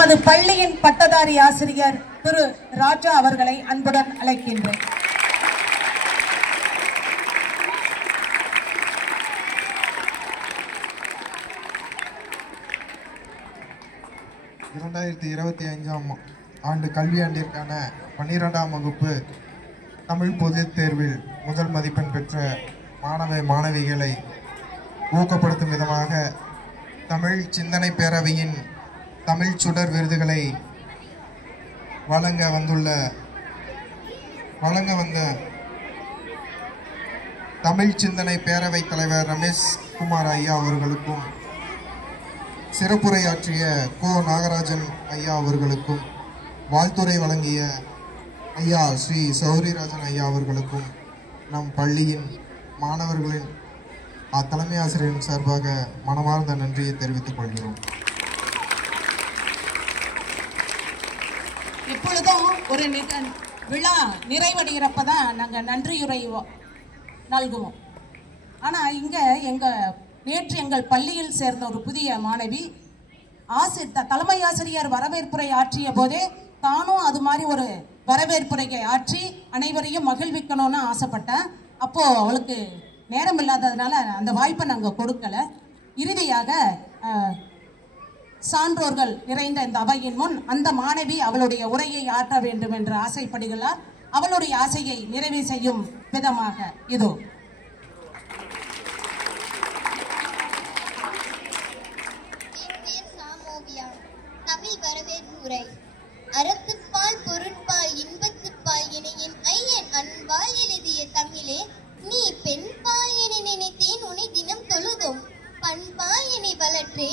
நமது பள்ளியின் பட்டதாரி ஆசிரியர் திரு ராஜா அவர்களை அன்புடன் அழைக்கின்றேன். ஆண்டு கல்வியாண்டிற்கான 12ஆம் வகுப்பு தமிழ் பொதுத் தேர்வில் முதல் மதிப்பெண் பெற்ற மாணவிகளை ஊக்கப்படுத்தும் விதமாக தமிழ் சிந்தனை பேரவையின் தமிழ் சுடர் விருதுகளை வழங்க வந்த தமிழ் சிந்தனை பேரவை தலைவர் ரமேஷ் குமார் ஐயா அவர்களுக்கும், சிறப்புரையாற்றிய கோ நாகராஜன் ஐயா அவர்களுக்கும், வாழ்த்துரை வழங்கிய ஐயா ஸ்ரீ சௌரிராஜன் ஐயா அவர்களுக்கும் நம் பள்ளியின் மாணவர்களின் தலைமை ஆசிரியரின் சார்பாக மனமார்ந்த நன்றியை தெரிவித்துக் கொள்கிறோம். இப்பொழுதும் ஒரு விழா நிறைவடைகிறப்பதான் நாங்கள் நன்றியுரை நல்குவோம். ஆனால் இங்கே நேற்று எங்கள் பள்ளியில் சேர்ந்த ஒரு புதிய மாணவி தலைமை ஆசிரியர் வரவேற்புரை ஆற்றிய போதே தானும் அது மாதிரி ஒரு வரவேற்புரையை ஆற்றி அனைவரையும் மகிழ்விக்கணும்னு ஆசைப்பட்டேன். அப்போது அவளுக்கு நேரம் இல்லாததுனால அந்த வாய்ப்பை நாங்கள் கொடுக்கல. இறுதியாக சான்றோர்கள் நிறைந்த இந்த அவையின் முன் அந்த மாணவி அவளுடைய உரையை ஆற்ற வேண்டும் என்று ஆசைப்படுகிறார். அவளுடைய ஆசையை நிறைவு செய்யும் விதமாக இதோ. தமிழ் வரவேற்புரை. அறத்துப்பால் பொருட்பால் இன்பத்துப்பால் இணையின் ஐயன் அன்பால் எழுதிய தமிழே, நீ பெண்பால் என நினைத்தேன் உன்னை தினம் தொழுதோம். பண்பால் என்னை வளர்த்தே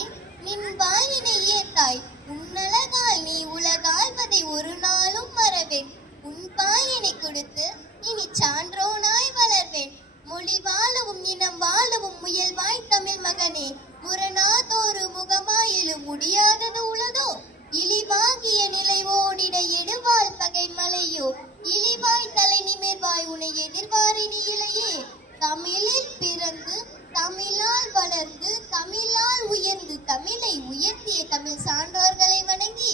நின்பால் என்னை ஏத்தாய். உன்னழகால் நீ உலகாள்வதை ஒரு நாளும் மறவேன். உன்பால் என்னை கொடுத்து இனி சான்றோனாய் வளர்வேன். மொழி வாழவும் இனம் வாழவும் முயல்வாய் தமிழ் மகனே. முரணாதொரு முகமாயிலும் முடியாதது உளதோ. இழிவாகிய நிலை ஓடிட எடுவாள் பகை மலையோ. இழிவாய் தலை நிமிர்வாய் உன்னை எதிர்வாரினி இளையே. தமிழில் பிறந்து தமிழால் வளர்ந்து தமிழால் உயர்ந்து தமிழை உயர்த்திய தமிழ் சான்றோர்களை வணங்கி,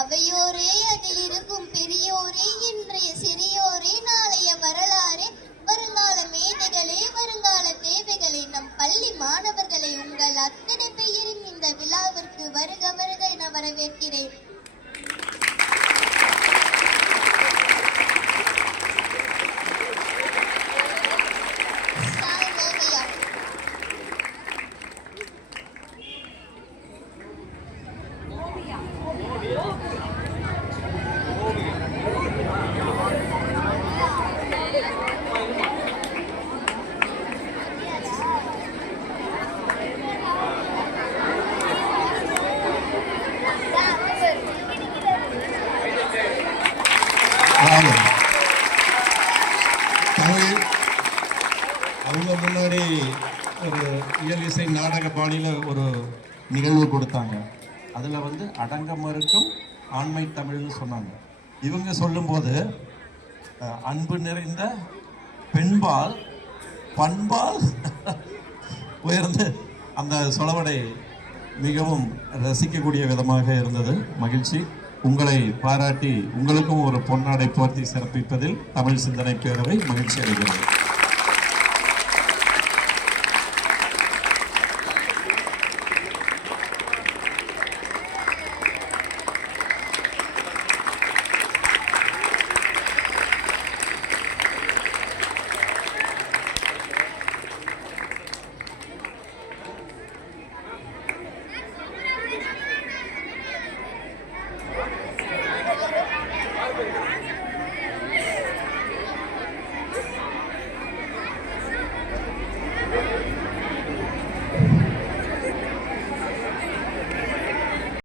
அவையோரே அதில் இருக்கும் பெரியோரே இன்றைய சிறியோரே நாளைய வரலாறே வருங்கால மேதைகளே வருங்கால தேவைகளை நம் பள்ளி மாணவர்களை உங்கள் அத்தனை பெயரும் இந்த விழாவிற்கு வருக வருக என வரவேற்கிறேன். அவங்க முன்னாடி ஒரு இயல் இசை நாடக பாணியில் ஒரு நிகழ்வு கொடுத்தாங்க. அதில் அடங்க மறுக்கும் ஆண்மை தமிழ்னு சொன்னாங்க. இவங்க சொல்லும்போது அன்பு நிறைந்த பெண்பால் பண்பால் உயர்ந்து அந்த சொலவடை மிகவும் ரசிக்கக்கூடிய விதமாக இருந்தது. மகிழ்ச்சி. உங்களை பாராட்டி உங்களுக்கும் ஒரு பொன்னாடை போர்த்தி சிறப்பிப்பதில் தமிழ் சிந்தனை பேரவை மகிழ்ச்சி அடைகிறது.